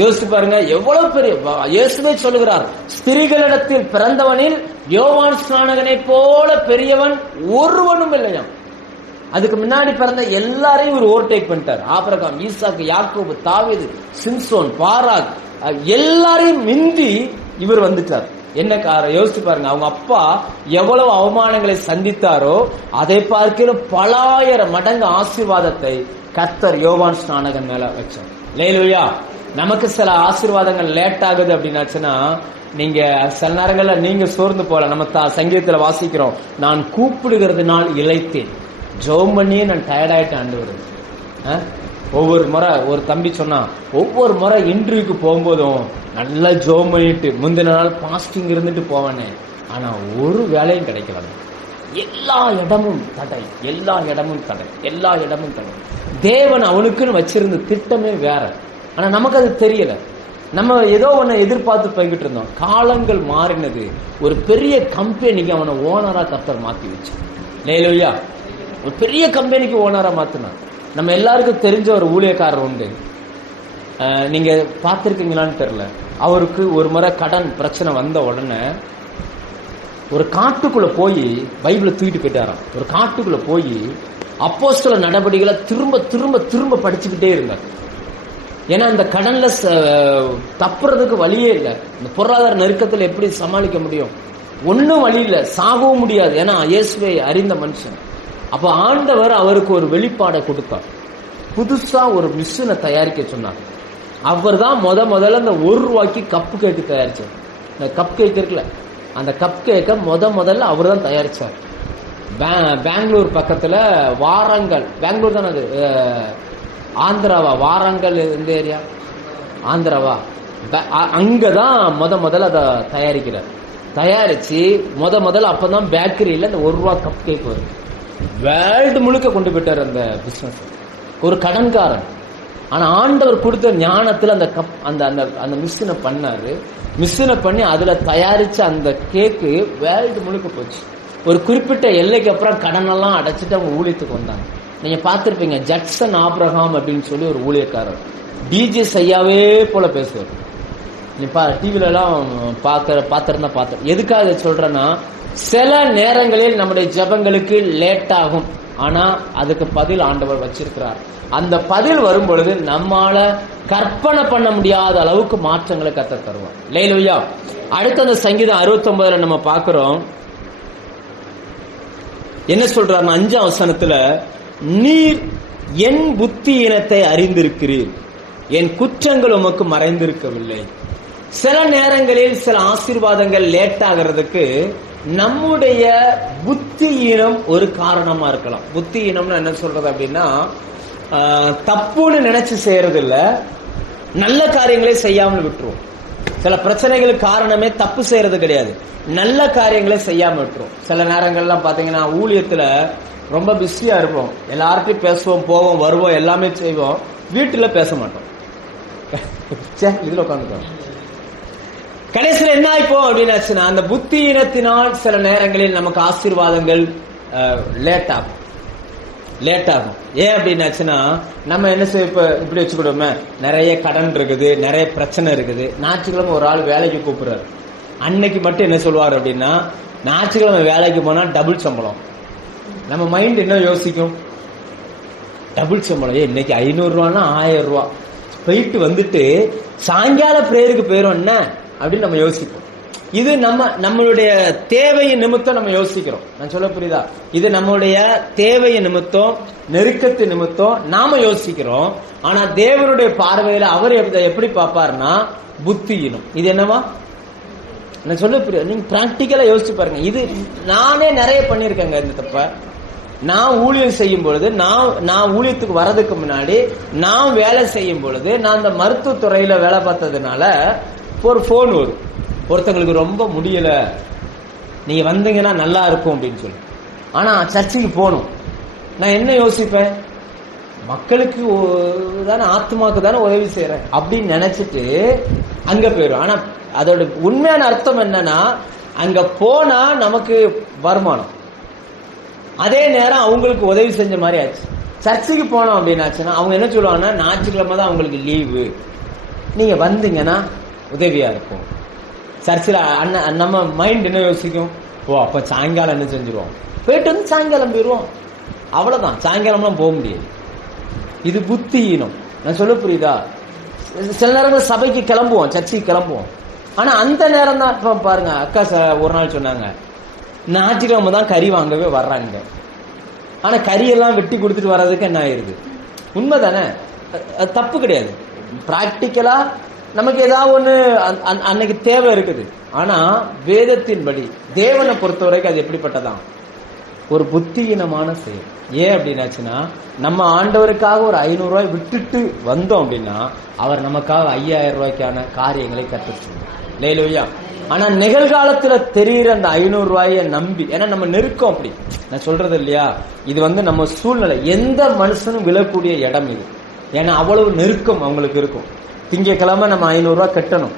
யோசிச்சு பாருங்க, எவ்வளவு பெரிய இயேசுவே சொல்லுகிறார், ஸ்திரீகளிடத்தில் பிறந்தவனில் யோவான் ஸ்நானகனை போல பெரியவன் ஒருவனும் இல்லையா. அதுக்கு முன்னாடி பிறந்த எல்லாரையும் இவர் ஓவர்டேக் பண்ணிட்டார். ஆபிரகாம், ஈசாக்கு, யாக்கோபு, தாவீது, சிம்சோன், பாராக், எல்லாரையும் மிந்தி இவர் வந்துட்டார். என்ன காரணம் யோசிச்சு பாருங்க. அவங்க அப்பா எவ்வளவு அவமானங்களை சந்தித்தாரோ அதை பார்க்கிற பலாயிரம் மடங்கு ஆசீர்வாதத்தை கர்த்தர் யோவான் ஸ்நானகன் மேல வச்சார். அல்லேலூயா. நமக்கு சில ஆசீர்வாதங்கள் லேட் ஆகுது அப்படின்னாச்சுன்னா, நீங்க சில நேரங்கள்ல நீங்க சோர்ந்து போல. நம்ம சங்கீதத்துல வாசிக்கிறோம், நான் கூப்பிடுகிறதுனால் இளைத்தேன், ஜெபம் பண்ணியே நான் டயர்ட் ஆயிட்டேன் ஆண்டவரே. ஒவ்வொரு முறை ஒரு தம்பி சொன்னா, ஒவ்வொரு முறை இன்டர்வியூக்கு போகும்போதும் நல்லா ஜெபம் பண்ணிட்டு முந்தின நாள் பாஸ்டிங் இருந்துட்டு போவானே, ஆனா ஒரு வேலையும் கிடைக்கல. எல்லா இடமும் தடை, எல்லா இடமும் தடை, எல்லா இடமும் தடை. தேவன் அவனுக்குன்னு வச்சிருந்த திட்டமே வேற. ஆனா நமக்கு அது தெரியல. நம்ம ஏதோ ஒன்னு எதிர்பார்த்து போய்கிட்டு இருந்தோம். காலங்கள் மாறினது. ஒரு பெரிய கம்பெனிக்கு அவனை ஓனரா கர்த்தர் மாத்தி வச்சு. அல்லேலூயா. ஒரு பெரிய கம்பெனிக்கு ஓனரா மாத்தினார். நம்ம எல்லாருக்கும் தெரிஞ்ச ஒரு ஊழியக்காரர் உண்டு. நீங்க பார்த்திருக்கீங்களான்னு தெரியல. அவருக்கு ஒரு முறை கடன் பிரச்சனை வந்த உடனே ஒரு காட்டுக்குள்ள போய் பைபிளை தூக்கிட்டு போயிட்டாராம். ஒரு காட்டுக்குள்ள போய் அப்போஸ்தல நடவடிக்கைகளை திரும்ப திரும்ப திரும்ப படிச்சுக்கிட்டே இருந்தார். ஏன்னா அந்த கடன்ல தப்புறதுக்கு வழியே இல்லை. இந்த பொருளாதார நெருக்கத்தில் எப்படி சமாளிக்க முடியும்? ஒன்னும் வழி இல்லை, சாகவும் முடியாது. ஏன்னா இயேசுவை அறிந்த மனுஷன். அப்ப ஆண்டவர் அவருக்கு ஒரு வெளிப்பாடை கொடுத்தார். புதுசா ஒரு மிஷினை தயாரிக்க சொன்னார். அவர் தான் முதல்ல அந்த ₹1 கப் கேக்கு தயாரிச்சார். இந்த கப் கேக் இருக்குல்ல, அந்த கப் கேக்கை முதல்ல அவர் தான் தயாரிச்சார். பெங்களூர் பக்கத்துல வாரங்கல், பெங்களூர் தானே அது, ஆந்திராவா, வாரங்கல் இந்த ஏரியா ஆந்திராவா, அங்கதான் முதல்ல அதை தயாரிக்கிறார். தயாரிச்சு முதல்ல அப்பதான் பேக்கரியில இந்த ₹1 கப் கேக் வரும். வேர்ல்டு முழுக்க கொண்டு போயிட்டார் அந்த பிசினஸ். ஒரு கடன்காரன். ஆனா ஆண்டவர் கொடுத்த ஞானத்துல அந்த கப் அந்த அந்த மிஷினை பண்ணாரு. மிஷினை பண்ணி அதுல தயாரிச்ச அந்த கேக்கு வேர்ல்டு முழுக்க போச்சு. ஒரு குறிப்பிட்ட எல்லைக்கு அப்புறம் கடனெல்லாம் அடைச்சிட்டு அவங்க ஊழியத்துக்கு வந்தாங்க. நீங்க பார்த்திருப்பீங்க, ஜட்சன் ஆபிரகாம் அப்படின்னு சொல்லி ஒரு ஊழியக்காரர், டிஜே ஐயாவே போல பேசுவார். நீ டிவில எல்லாம் பார்த்திருந்தா. எதுக்காக இதை சொல்றேன்னா, சில நேரங்களில் நம்முடைய ஜெபங்களுக்கு லேட் ஆகும். ஆனா அதுக்கு பதில் ஆண்டவர் வச்சிருக்கிறார். அந்த பதில் வரும் பொழுது நம்மால கற்பனை பண்ண முடியாத அளவுக்கு மாற்றங்களை கர்த்தர் தருவார். அல்லேலூயா. அடுத்த அந்த சங்கீதம் 69 நம்ம பார்க்கிறோம். என்ன சொல்றாருன்னா 5ஆம் வசனத்துல, நீர் என் புத்தியினத்தை அறிந்திருக்கிறீர், என் குற்றங்கள் உமக்கு மறைந்திருக்கவில்லை. சில நேரங்களில் சில ஆசீர்வாதங்கள் லேட் ஆகிறதுக்கு நம்முடைய புத்தியினம் ஒரு காரணமா இருக்கலாம். புத்தியினம்னு என்ன சொல்றது அப்படின்னா, தப்புன்னு நினைச்சு செய்யறது இல்ல, நல்ல காரியங்களே செய்யாமல் விட்டுருவோம். சில பிரச்சனைகளுக்கு காரணமே தப்பு செய்யறது கிடையாது, நல்ல காரியங்களே செய்யாம விட்டுரும். சில நேரங்கள்லாம் பாத்தீங்கன்னா ஊழியத்துல ரொம்ப பிஸியா இருப்போம், எல்லார்ட்டையும் பேசுவோம், போவோம், வருவோம், எல்லாமே செய்வோம், வீட்டுல பேச மாட்டோம், இதுல உட்காந்துட்டோம். கடைசியில் என்ன ஆயிப்போம் அப்படின்னாச்சுன்னா, அந்த புத்தியினத்தினால் சில நேரங்களில் நமக்கு ஆசீர்வாதங்கள் லேட் ஆகும். ஏன் அப்படின்னாச்சுன்னா, நம்ம என்ன செய்ய, இப்படி வச்சுக்கிட்டோமே, நிறைய கடன் இருக்குது, நிறைய பிரச்சனை இருக்குது. ஞாயிற்றுக்கிழமை ஒரு ஆள் வேலைக்கு கூப்பிடுறாரு. அன்னைக்கு மட்டும் என்ன சொல்லுவார் அப்படின்னா, ஞாயிற்றுக்கிழமை வேலைக்கு போனா டபுள் சம்பளம். நம்ம மைண்ட் என்ன யோசிக்கும்? டபுள் சம்பளம், இன்னைக்கு 500 ரூபான்னா 1000 ரூபா போயிட்டு வந்துட்டு சாயங்கால பிரேயருக்கு போயிரும் என்ன அப்படின்னு நம்ம யோசிப்போம். இது நம்மளுடைய தேவையின் நிமித்தம் நம்ம யோசிக்கிறோம். நான் சொல்ல புரியுதா? இது நம்மளுடைய தேவையின் நிமித்தம், நெருக்கத்து நிமித்தம் நாம யோசிக்கிறோம். ஆனா தேவனுடைய பார்வையில அவர் எப்படி பார்ப்பாருன்னா, புத்தியினும். இது என்னவா? நான் சொல்ல புரியுது, நீங்க பிராக்டிக்கலா யோசிச்சு பாருங்க. இது நானே நிறைய பண்ணிருக்கேங்க இந்த தப்ப. நான் ஊழியம் செய்யும் பொழுது, நான் ஊழியத்துக்கு வர்றதுக்கு முன்னாடி நான் வேலை செய்யும் பொழுது, நான் இந்த மருத்துவத்துறையில வேலை பார்த்ததுனால ஒரு போன் வரும், ஒருத்தங்களுக்கு ரொம்ப முடியல, நீங்க வந்தீங்கன்னா நல்லா இருக்கும் அப்படின்னு சொல்லி. ஆனா சர்ச்சுக்கு போகணும். நான் என்ன யோசிப்பேன், மக்களுக்கு தானே, ஆத்மாக்கு தானே உதவி செய்யறேன் அப்படின்னு நினைச்சிட்டு அங்க போயிடும். ஆனா அதோட உண்மையான அர்த்தம் என்னன்னா, அங்க போனா நமக்கு வருமானம், அதே நேரம் அவங்களுக்கு உதவி செஞ்ச மாதிரி ஆச்சு. சர்ச்சுக்கு போனோம் அப்படின்னாச்சுன்னா அவங்க என்ன சொல்லுவாங்கன்னா, ஞாயிற்றுக்கிழமை தான் அவங்களுக்கு லீவு, நீங்க வந்தீங்கன்னா உதவியா இருக்கும். சர்ச்சில் நம்ம மைண்ட் என்ன யோசிக்கும், ஓ அப்ப சாயங்காலம் என்ன செஞ்சிருவோம், போயிட்டு வந்து சாயங்காலம் போயிடுவோம், அவ்வளவுதான். சாயங்காலம்லாம் போக முடியாது. இது புத்தியீனம். நான் சொல்ல புரியுதா? சில நேரங்கள் சபைக்கு கிளம்புவோம், சர்ச்சைக்கு கிளம்புவோம். ஆனா அந்த நேரம் தான் இப்ப பாருங்க, அக்கா ஒரு நாள் சொன்னாங்க, ஞாயிற்றுக்கிழமை தான் கறி வாங்கவே வர்றாங்க. ஆனா கறியெல்லாம் வெட்டி கொடுத்துட்டு வர்றதுக்கு என்ன ஆயிருது? உண்மைதானே? தப்பு கிடையாது. பிராக்டிக்கலா நமக்கு ஏதாவது ஒண்ணு அன்னைக்கு தேவை இருக்குது. ஆனா வேதத்தின்படி தேவனை பொறுத்த வரைக்கும் அது எப்படிப்பட்டதான்? ஒரு புத்தியீனமான செயல். ஏன் அப்படின்னாச்சுன்னா, நம்ம ஆண்டவருக்காக ஒரு 500 ரூபாய் விட்டுட்டு வந்தோம் அப்படின்னா அவர் நமக்காக 5000 ரூபாய்க்கான காரியங்களை கற்றுச்சோம். லேலூயா. ஆனா நிகழ்காலத்துல தெரியுற அந்த 500 ரூபாயை நம்பி, ஏன்னா நம்ம நெருக்கம் அப்படி, நான் சொல்றது இல்லையா, இது நம்ம சூழ்நிலை. எந்த மனுஷனும் விழக்கூடிய இடம் இது. ஏன்னா அவ்வளவு நெருக்கம் அவங்களுக்கு இருக்கும். திங்கக்கிழமை நம்ம 500 ரூபாய் கட்டணும்.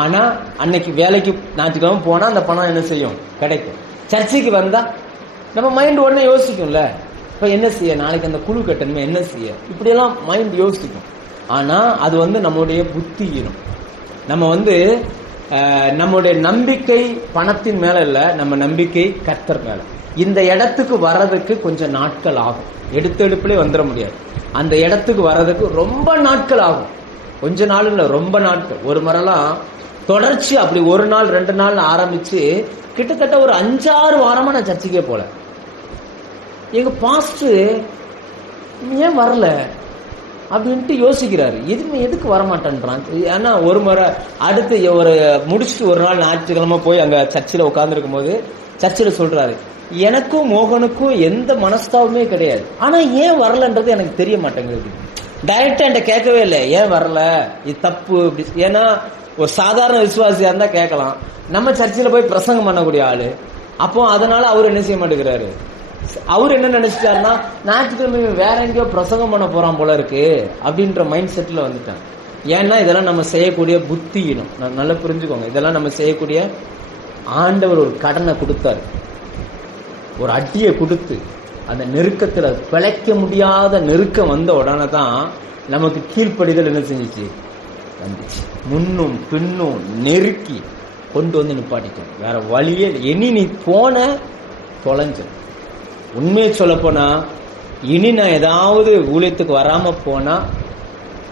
ஆனா அன்னைக்கு வேலைக்கு ஞாயிற்றுக்கிழமை போனா அந்த பணம் என்ன செய்யும்? கிடைக்கும். சர்ச்சைக்கு வந்தா நம்ம மைண்ட் உடனே யோசிக்கும்ல, இப்ப என்ன செய்ய, நாளைக்கு அந்த குழு கட்டணுமே, என்ன செய்ய, இப்படியெல்லாம் மைண்ட் யோசிக்கும். ஆனா அது நம்முடைய புத்தியீனம். நம்ம நம்முடைய நம்பிக்கை பணத்தின் மேல இல்ல, நம்ம நம்பிக்கை கர்த்தர் மேல. இந்த இடத்துக்கு வர்றதுக்கு கொஞ்சம் நாட்கள் ஆகும். எடுத்தெடுப்புலே வந்துட முடியாது. அந்த இடத்துக்கு வர்றதுக்கு ரொம்ப நாட்கள் ஆகும். கொஞ்ச நாள் இல்ல, ரொம்ப நாட்கள். ஒரு முறைலாம் தொடர்ச்சி அப்படி 1 நாள் 2 நாள் ஆரம்பிச்சு கிட்டத்தட்ட ஒரு 5-6 வாரமா நான் சர்ச்சைக்கே போல. எங்க பாஸ்டர் ஏன் வரல அப்படின்ட்டு யோசிக்கிறாரு. எதுக்கு வரமாட்டேன்றான். ஏன்னா ஒரு முறை அடுத்து ஒரு முடிச்சுட்டு ஒரு நாள் ஞாயிற்றுக்கிழமை போய் அங்க சர்ச்சில் உட்கார்ந்து இருக்கும் போது சர்ச்சில் சொல்றாரு, எனக்கும் மோகனுக்கும் எந்த மனஸ்தாபமே கிடையாது, ஆனா ஏன் வரலன்றது எனக்கு தெரிய மாட்டேங்குது. டைரக்டா என்கிட்ட கேட்கவே இல்லை, ஏன் வரல, இது தப்பு. ஏன்னா ஒரு சாதாரண விசுவாசியா இருந்தா கேட்கலாம். நம்ம சர்ச்சில் போய் பிரசங்கம் பண்ணக்கூடிய ஆளு. அப்போ அதனால அவர் என்ன செய்ய மாட்டேங்கிறாரு. அவர் என்ன நினைச்சிட்டாருன்னா, ஞாயிற்றுக்கிழமை வேற எங்கேயோ பிரசங்கம் பண்ண போறான் போல இருக்கு அப்படின்ற மைண்ட் செட்ல வந்துட்டாங்க. ஏன்னா இதெல்லாம் நம்ம செய்யக்கூடிய புத்தியினம். நல்லா புரிஞ்சுக்கோங்க. இதெல்லாம் நம்ம செய்யக்கூடிய, ஆண்டவர் ஒரு கடனை கொடுத்தாரு, ஒரு அடியை கொடுத்து அந்த நெருக்கத்துல பிழைக்க முடியாத நெருக்கம் வந்த உடனே தான் நமக்கு கீழ்ப்படிதல் என்ன செஞ்சிச்சு, வந்துச்சு. முன்னும் பின்னும் நெருக்கி கொண்டு வந்து நிப்பாட்டிட்டோம். வேற வழியே இனி நீ போன தொலைஞ்ச. உண்மையை சொல்ல போனா, இனி நான் ஏதாவது ஊழியத்துக்கு வராம போனா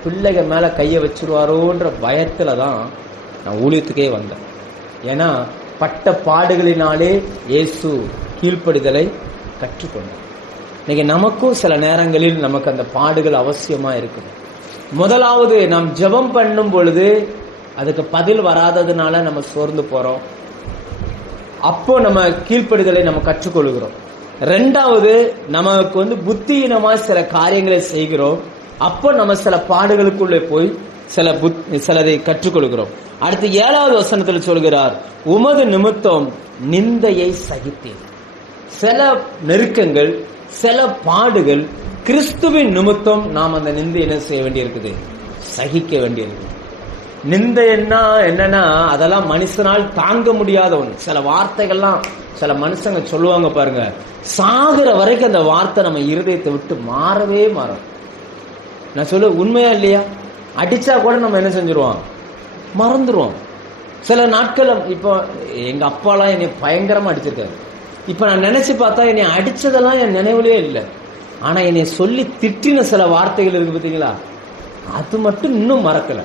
பிள்ளைக மேல கைய வச்சிருவாரோன்ற பயத்துல தான் நான் ஊழியத்துக்கே வந்தேன். ஏன்னா பட்ட பாடுகளினாலே இயேசு கீழ்ப்படிதலை கற்றுக்கொண்டார். இன்னைக்கு நமக்கும் சில நேரங்களில் நமக்கு அந்த பாடுகள் அவசியமா இருக்குது. முதலாவது, நாம் ஜெபம் பண்ணும் பொழுது அதுக்கு பதில் வராததுனால நம்ம சோர்ந்து போறோம். அப்போ நம்ம கீழ்ப்படிதலை நம்ம கற்றுக்கொள்கிறோம். 2வது, நமக்கு புத்தியினமா சில காரியங்களை செய்கிறோம். அப்போ நம்ம சில பாடுகளுக்குள்ளே போய் சிலதை கற்றுக்கொள்கிறோம். அடுத்து 7வது வசனத்தில் சொல்கிறார், உமது நிமித்தம் நிந்தையை சகித்தேன். சில நெருக்கங்கள், சில பாடுகள், கிறிஸ்துவின் நிமித்தம் நாம் அந்த நிந்தை என்ன செய்ய வேண்டியிருக்குது, சகிக்க வேண்டியிருக்குது. நிந்தை என்னன்னா அதெல்லாம் மனுஷனால் தாங்க முடியாத ஒன்று. சில வார்த்தைகள்லாம் சில மனுஷங்க சொல்லுவாங்க பாருங்க, சாகுற வரைக்கும் அந்த வார்த்தை நம்ம இருதயத்தை விட்டு மாறவே மாறும். நான் சொல்ல உண்மையா இல்லையா? அடிச்சா கூட நம்ம என்ன செஞ்சிருவோம், மறந்துருவோம். சில நாட்கள், இப்போ எங்க அப்பாலாம் என்னை பயங்கரமா அடிச்சிருக்காரு. இப்ப நான் நினைச்சு பார்த்தா என்னை அடிச்சதெல்லாம் என் நினைவுலயே இல்லை. ஆனா என்னை சொல்லி திட்டின சில வார்த்தைகள் இருக்கு பார்த்தீங்களா, அது மட்டும் இன்னும் மறக்கல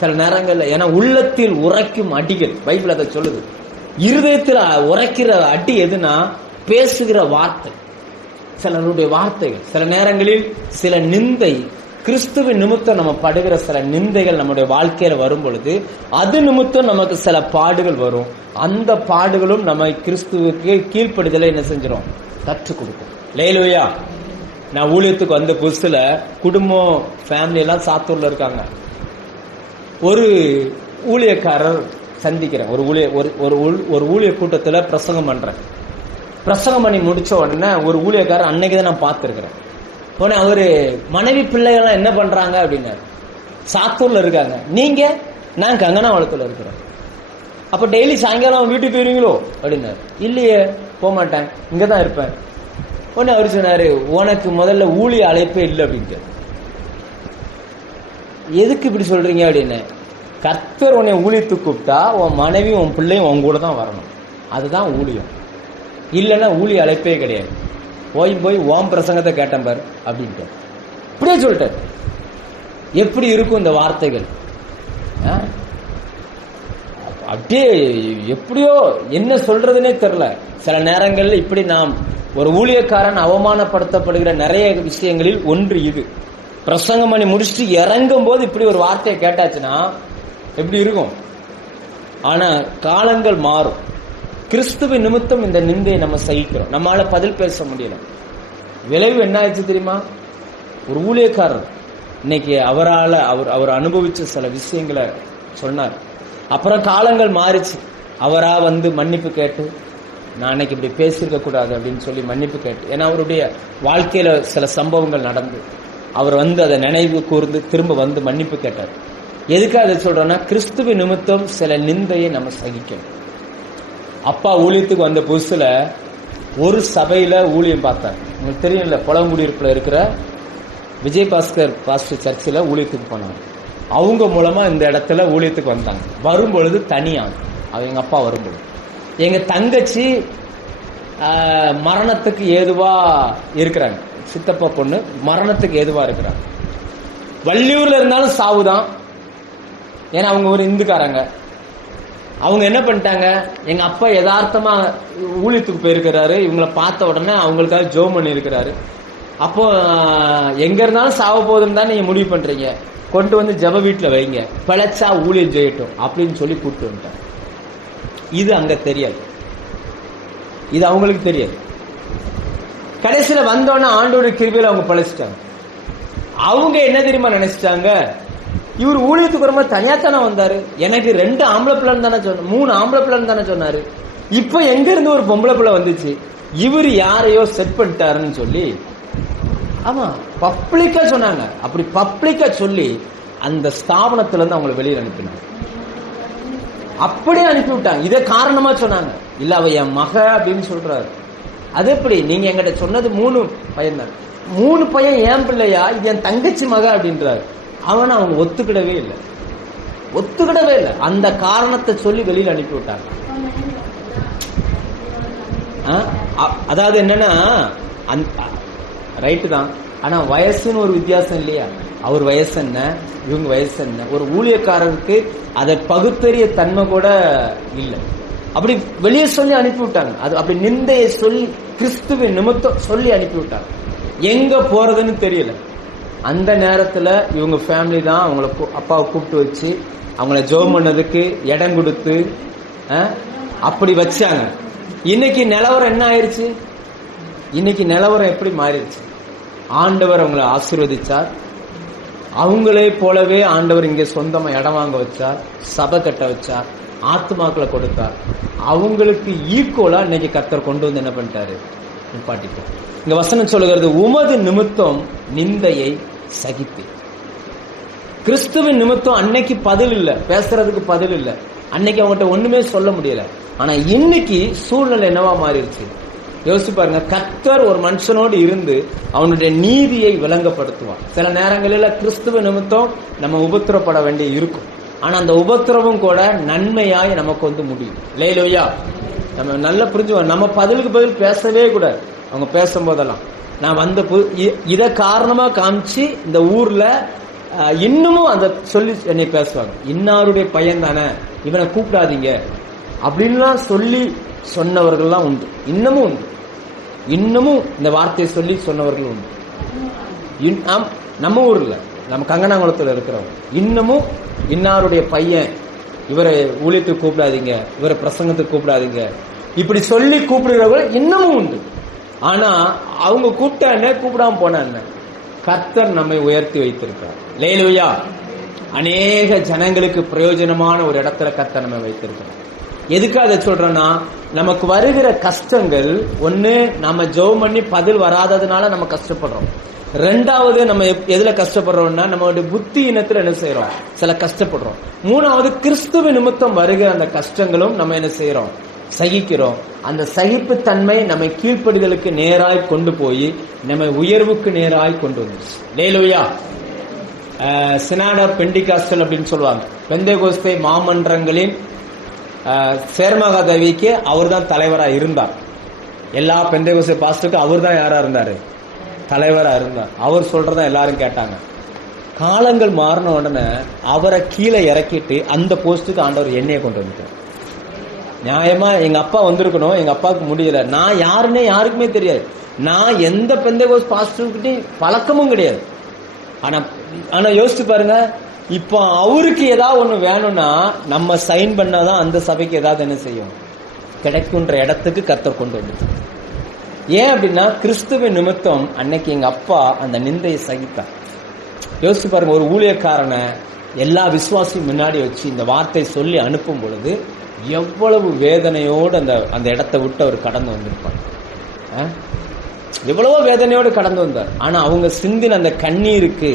சில நேரங்கள்ல. ஏன்னா உள்ளத்தில் உரைக்கும் அடிகள், பைபிள் அதை சொல்லுது. இருதயத்தில் உரைக்கிற அடி எதுனா பேசுகிற வார்த்தை, சிலருடைய வார்த்தைகள். சில நேரங்களில் சில நிந்தை, கிறிஸ்துவின் நிமித்தம் நம்ம படுகிற சில நிந்தைகள் நம்முடைய வாழ்க்கையில வரும் பொழுது அது நிமித்தம் நமக்கு சில பாடுகள் வரும். அந்த பாடுகளும் நம்ம கிறிஸ்துவுக்கு கீழ்ப்படுதலை என்ன செஞ்சிடும், கற்றுக் கொடுக்கும். லேலூயா. நான் ஊழியத்துக்கு வந்த புதுசுல குடும்பம், ஃபேமிலி எல்லாம் சாத்தூர்ல இருக்காங்க. ஒரு ஊழியக்காரர் சந்திக்கிறேன். ஒரு ஊழிய கூட்டத்துல பிரசங்கம் பண்றேன். பிரசங்கம் பண்ணி முடிச்ச உடனே ஒரு ஊழியக்காரர் அன்னைக்குதான் நான் பார்த்திருக்கிறேன். உடனே அவரு மனைவி பிள்ளைகள்லாம் என்ன பண்றாங்க அப்படின்னாரு. சாத்தூர்ல இருக்காங்க. நீங்க? நான் கங்கனாவளத்துல இருக்கிறேன். அப்ப டெய்லி சாயங்காலம் வீட்டுக்கு போயிருவீங்களோ அப்படின்னாரு. இல்லையே, போக மாட்டேன், இங்கதான் இருப்பேன். உடனே அவர் சொன்னாரு, உனக்கு முதல்ல ஊழிய அழைப்பே இல்லை அப்படின்ட்டு. எதுக்கு இப்படி சொல்றீங்க அப்படின்னு. கர்த்தர் உன்னை ஊழியத்துக்கு கூப்பிட்டா உன் மனைவி உன் பிள்ளையும் உன் கூட தான் வரணும். அதுதான் ஊழியம். இல்லைன்னா ஊழிய அழைப்பே கிடையாது. போய் ஓம் பிரசங்கத்தை கேட்டேன் பாரு அப்படின்ட்டு இப்படியே சொல்லிட்டார். எப்படி இருக்கும் இந்த வார்த்தைகள்? அப்படியே எப்படியோ என்ன சொல்றதுன்னே தெரியல. சில நேரங்கள்ல இப்படி நாம் ஒரு ஊழியக்காரன் அவமானப்படுத்தப்படுகிற நிறைய விஷயங்களில் ஒன்று இது. பிரசங்கம் பண்ணி முடிச்சுட்டு இறங்கும் போது இப்படி ஒரு வார்த்தையை கேட்டாச்சுன்னா எப்படி இருக்கும்? ஆனா காலங்கள் மாறும். கிறிஸ்துவ நிமித்தம் இந்த நிந்தையை நம்ம சகிக்கிறோம். நம்மளால பதில் பேச முடியல. விளைவு என்ன ஆயிடுச்சு தெரியுமா? ஒரு ஊழியக்காரர் இன்னைக்கு அவர் அனுபவிச்ச சில விஷயங்களை சொன்னார். அப்புறம் காலங்கள் மாறிச்சு. அவரா வந்து மன்னிப்பு கேட்டு, நான் அன்னைக்கு இப்படி பேசியிருக்க கூடாது அப்படின்னு சொல்லி மன்னிப்பு கேட்டு, ஏன்னா அவருடைய வாழ்க்கையில சில சம்பவங்கள் நடந்து அவர் வந்து அதை நினைவு கூர்ந்து திரும்ப வந்து மன்னிப்பு கேட்டார். எதுக்காக அதை சொல்றோம்னா, கிறிஸ்துவ நிமித்தம் சில நிந்தையை நம்ம சகிக்கணும். அப்பா ஊழியத்துக்கு வந்த புதுசுல ஒரு சபையில ஊழியம் பார்த்தார். உங்களுக்கு தெரியும்ல, புலங்குடியிருப்புல இருக்கிற விஜய் பாஸ்கர் பாஸ்டர் சர்ச்சில் ஊழியத்துக்கு போனாங்க. அவங்க மூலமா இந்த இடத்துல ஊழியத்துக்கு வந்தாங்க. வரும்பொழுது தனியா அவங்க அப்பா வரும்பொழுது, எங்க தங்கச்சி மரணத்துக்கு ஏதுவா இருக்கிறாங்க. சித்தப்பா பொண்ணு மரணத்துக்கு ஏதுவா இருக்கிறாங்க. வள்ளியூர்ல இருந்தாலும் சாவுதான். ஏன்னா அவங்க ஒரு இந்துக்காரங்க. அவங்க என்ன பண்ணிட்டாங்க, எங்க அப்பா யதார்த்தமா ஊழியத்துக்கு போயிருக்கிறாரு. இவங்களை பார்த்த உடனே அவங்களுக்காக ஜோம் பண்ணி இருக்கிறாரு. அப்போ எங்க இருந்தாலும் சாவ போதுன்னு தான் நீங்க முடிவு பண்றீங்க, கொண்டு வந்து ஜப வீட்டுல வைங்க, பிழைச்சா ஊழியம் செய்யட்டும் அப்படின்னு சொல்லி கூப்பிட்டு வந்துட்டாங்க. இது அங்க தெரியாது, இது அவங்களுக்கு தெரியாது. கடைசியில வந்தோன்னா ஆண்டோட கிருபையில அவங்க பிழைச்சிட்டாங்க. அவங்க என்ன தெரியுமா நினைச்சிட்டாங்க, இவர் ஊழியத்துக்கு ரொம்ப தனியாத்தானே வந்தாரு, எனக்கு 2 ஆம்பளை பிள்ளைன்னு தானே சொன்ன, 3 ஆம்பளை பிள்ளைன்னு தானே சொன்னாரு, இப்ப எங்க இருந்து ஒரு பொம்பளை பிள்ளை வந்துச்சு, இவர் யாரையோ செட் பண்ணிட்டாருன்னு சொல்லி ஆமா பப்ளிக்கா சொன்னாங்க. அப்படி பப்ளிக்கா சொல்லி அந்த ஸ்தாபனத்துல இருந்து அவங்களை வெளியே அனுப்பினாங்க. அப்படியே அனுப்பி விட்டாங்க. இதே காரணமா சொன்னாங்க. இல்ல அவ என் மக அப்படின்னு சொல்றாரு. அது எப்படி? நீங்க என்கிட்ட சொன்னது 3 பையன் தான். 3 பையன் ஏன் பிள்ளையா, இது என் தங்கச்சி மக அப்படின்றாரு. அவனை அவங்க ஒத்துக்கிடவே இல்லை. அந்த காரணத்தை சொல்லி வெளியில அனுப்பி விட்டாங்க. அதாவது என்னன்னா, ரைட்டு தான், ஆனா வயசுன்னு ஒரு வித்தியாசம் இல்லையா? அவர் வயசு என்ன, இவங்க வயசு என்ன? ஒரு ஊழியக்காரருக்கு அதை பகுத்தறிய தன்மை கூட இல்லை. அப்படி வெளியே சொல்லி அனுப்பி விட்டாங்க. அது அப்படி நிந்தையை சொல்லி கிறிஸ்துவ நிமித்தம் சொல்லி அனுப்பி விட்டாங்க. எங்க போறதுன்னு தெரியல. அந்த நேரத்துல இவங்க ஃபேமிலி தான் அவங்கள அப்பாவை கூப்பிட்டு வச்சு அவங்கள ஜெபம் பண்ணதுக்கு இடம் கொடுத்து அப்படி வச்சாங்க. இன்னைக்கு நிலவரம் என்ன ஆயிடுச்சு? இன்னைக்கு நிலவரம் எப்படி மாறிடுச்சு? ஆண்டவர் அவங்களை ஆசீர்வதிச்சார். அவங்களே போலவே ஆண்டவர் இங்க சொந்தமா இடம் வாங்க வச்சார், சபை கட்ட வச்சார், ஆத்மாக்களை கொடுத்தார். அவங்களுக்கு ஈக்குவலா இன்னைக்கு கர்த்தர் கொண்டு வந்து என்ன பண்ணிட்டாரு, நிப்பாட்டிட்டார். இங்க வசனம் சொல்லுகிறது, உமது நிமித்தம் நிந்தையை சகித்து. கிறிஸ்துவின் நிமித்தம் அன்னைக்கு பதில் இல்ல, பேசுறதுக்கு பதில் இல்ல. அன்னைக்கு அவங்ககிட்ட ஒண்ணுமே சொல்ல முடியல. ஆனா இன்னைக்கு சூழ்நிலை என்னவா மாறிடுச்சு யோசிச்சு பாருங்க. கர்த்தர் ஒரு மனுஷனோடு இருந்து அவனுடைய நீதியை விளங்கப்படுத்துவான். சில நேரங்களில் கிறிஸ்துவ நிமித்தம் நம்ம உபத்திரப்பட வேண்டிய இருக்கும். ஆனா அந்த உபத்திரவும் கூட நன்மையாய் நமக்கு வந்து முடியும். லேலோயா, நம்ம நல்லா புரிஞ்சுவோம். நம்ம பதிலுக்கு பதில் பேசவே கூடாது. அவங்க பேசும்போதெல்லாம் நான் வந்த இத காரணமா காமிச்சு இந்த ஊர்ல இன்னமும் அந்த சொல்லி என்னை பேசுவாங்க. இன்னாருடைய பையன் தானே, இவனை கூப்பிடாதீங்க அப்படின்லாம் சொல்லி சொன்னவர்கள்லாம் உண்டு. இன்னமும் இந்த வார்த்தையை சொல்லி சொன்னவர்கள் உண்டு. நம்ம ஊர்ல, நம்ம கங்கனாங்குளத்துல இருக்கிறவங்க இன்னமும் இன்னாருடைய பையன், இவரை ஊழியத்துக்கு கூப்பிடாதீங்க, இவரை பிரசங்கத்துக்கு கூப்பிடாதீங்க, இப்படி சொல்லி கூப்பிடுறவர்கள் இன்னமும் உண்டு. ஆனா அவங்க கூப்பிட்டா என்ன, கூப்பிடாம போனா என்ன? கர்த்தர் நம்மை உயர்த்தி வைத்திருக்கிறார். லேலூயா. அநேக ஜனங்களுக்கு பிரயோஜனமான ஒரு இடத்துல கர்த்தர் நம்மை வைத்திருக்கிறார். எதுக்கு அதை சொல்றேன்னா, நமக்கு வருகிற கஷ்டங்கள் ஒண்ணு நம்ம ஜெபம் பண்ணி பதில் வராததுனால நம்ம கஷ்டப்படுறோம். 2வது நம்ம எதுல கஷ்டப்படுறோம்னா, நம்மளுடைய புத்தி இனத்துல என்ன செய்யறோம், சில கஷ்டப்படுறோம். 3வது கிறிஸ்துவ நிமித்தம் வருகிற அந்த கஷ்டங்களும் நம்ம என்ன செய்யறோம், சகிக்கிறோம். அந்த சகிப்பு தன்மை நம்மை கீழ்ப்படுதலுக்கு நேராய் கொண்டு போய் நம்மை உயர்வுக்கு நேராய் கொண்டு வந்துச்சு. லேலூயா. சினாட் ஆஃப் பெண்டிகாஸ்டல் அப்படின்னு சொல்லுவாங்க. பெந்தேகோஸ்தே மாமன்றங்களின் சேர்மகதவிக்கு அவர் தான் தலைவராக இருந்தார். எல்லா பெந்தேகோஸ்தே பாஸ்டருக்கு அவர் தான் யாரா இருந்தாரு? தலைவராக இருந்தார். அவர் சொல்றத எல்லாரும் கேட்டாங்க. காலங்கள் மாறின உடனே அவரை கீழே இறக்கிட்டு அந்த போஸ்ட்டுக்கு ஆண்டவர் என்னைய கொண்டு வந்துட்டார். நியாயமா எங்க அப்பா வந்திருக்கணும், எங்க அப்பாவுக்கு முடியல. நான் யாருன்னே யாருக்குமே தெரியாது. நான் எந்த பெந்தேகோஸ்தே பாஸ்டர்கிட்டையும் பழக்கமும் கிடையாது. ஆனா யோசிச்சு பாருங்க, இப்போ அவருக்கு ஏதாவது ஒண்ணு வேணும்னா நம்ம சைன் பண்ணாதான் அந்த சபைக்கு ஏதாவது என்ன செய்யும், கிடைக்குன்ற இடத்துக்கு கர்த்தர் கொண்டு வந்துச்சு. ஏன் அப்படின்னா கிறிஸ்துவின் நிமித்தம் அன்னைக்கு எங்க அப்பா அந்த நிந்தையை சகித்தார். யோசிச்சு பாருங்க, ஒரு ஊழியக்காரனை எல்லா விசுவாசியும் முன்னாடி வச்சு இந்த வார்த்தை சொல்லி அனுப்பும் பொழுது எவ்வளவு வேதனையோடு அந்த இடத்தை விட்டு அவர் கடந்து வந்திருப்பாங்க. எவ்வளவோ வேதனையோடு கடந்து வந்தார். ஆனா அவங்க சிந்தின அந்த கண்ணீருக்கு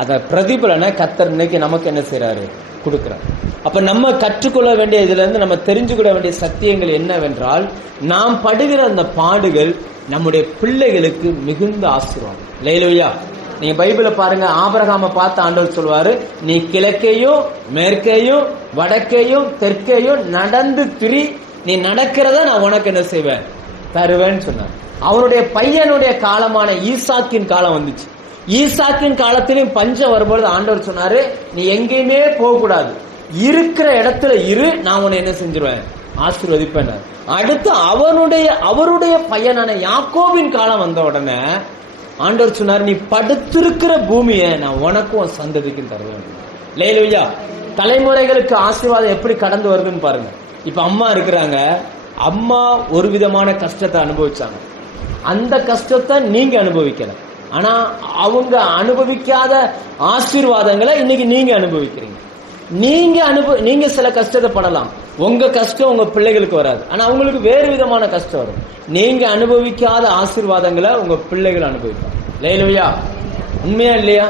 அத பிரதிபலனை கர்த்தர் இன்னைக்கு நமக்கு என்ன செய்யறாரு, கொடுக்கிறார். அப்ப நம்ம கற்றுக்கொள்ள வேண்டிய இதுல இருந்து நம்ம தெரிஞ்சுக்கொள்ள வேண்டிய சத்தியங்கள் என்னவென்றால், நாம் படுகிற அந்த பாடுகள் நம்முடைய பிள்ளைகளுக்கு மிகுந்த ஆசீர்வாதம். அல்லேலூயா. நீங்க பைபிளை பாருங்க, ஆபிரகாமை பார்த்து ஆண்டவர் சொல்வாரு, நீ கிழக்கையும் மேற்கையும் வடக்கையும் தெற்கையும் நடந்து திரி, நீ நடக்கிறத நான் உனக்கு என்ன செய்வேன், தருவேன்னு சொன்னார். அவனுடைய பையனுடைய காலமான ஈசாக்கின் காலம் வந்துச்சு. ஈசாக்கின் காலத்திலும் பஞ்சம் வரும்பொழுது ஆண்டவர் சொன்னாரு, நீ எங்கேயுமே போக கூடாது, இருக்கிற இடத்துல இரு, நான் உன்னை என்ன செஞ்சிருவேன், ஆசீர்வதிப்பேன். அடுத்து அவருடைய பையனான யாக்கோபின் காலம் வந்த உடனே ஆண்டவர் சொன்னார், நீ படுத்திருக்கிற பூமியை நான் உனக்கும் சந்ததிக்கும் தருவேன். அல்லேலூயா. தலைமுறைகளுக்கு ஆசீர்வாதம் எப்படி கடந்து வருதுன்னு பாருங்க. இப்ப அம்மா இருக்கிறாங்க, அம்மா ஒரு விதமான கஷ்டத்தை அனுபவிச்சாங்க. அந்த கஷ்டத்தை நீங்க அனுபவிக்கல, ஆனா அவங்க அனுபவிக்காத ஆசீர்வாதங்களை இன்னைக்கு நீங்க அனுபவிக்கிறீங்க. நீங்க சில கஷ்டத்தை படலாம், உங்க கஷ்டம் உங்க பிள்ளைகளுக்கு வராது, ஆனா அவங்களுக்கு வேறு விதமான கஷ்டம் வரும். நீங்க அனுபவிக்காத ஆசீர்வாதங்களை உங்க பிள்ளைகள் அனுபவிப்பாங்க. அல்லேலூயா. உண்மையா இல்லையா?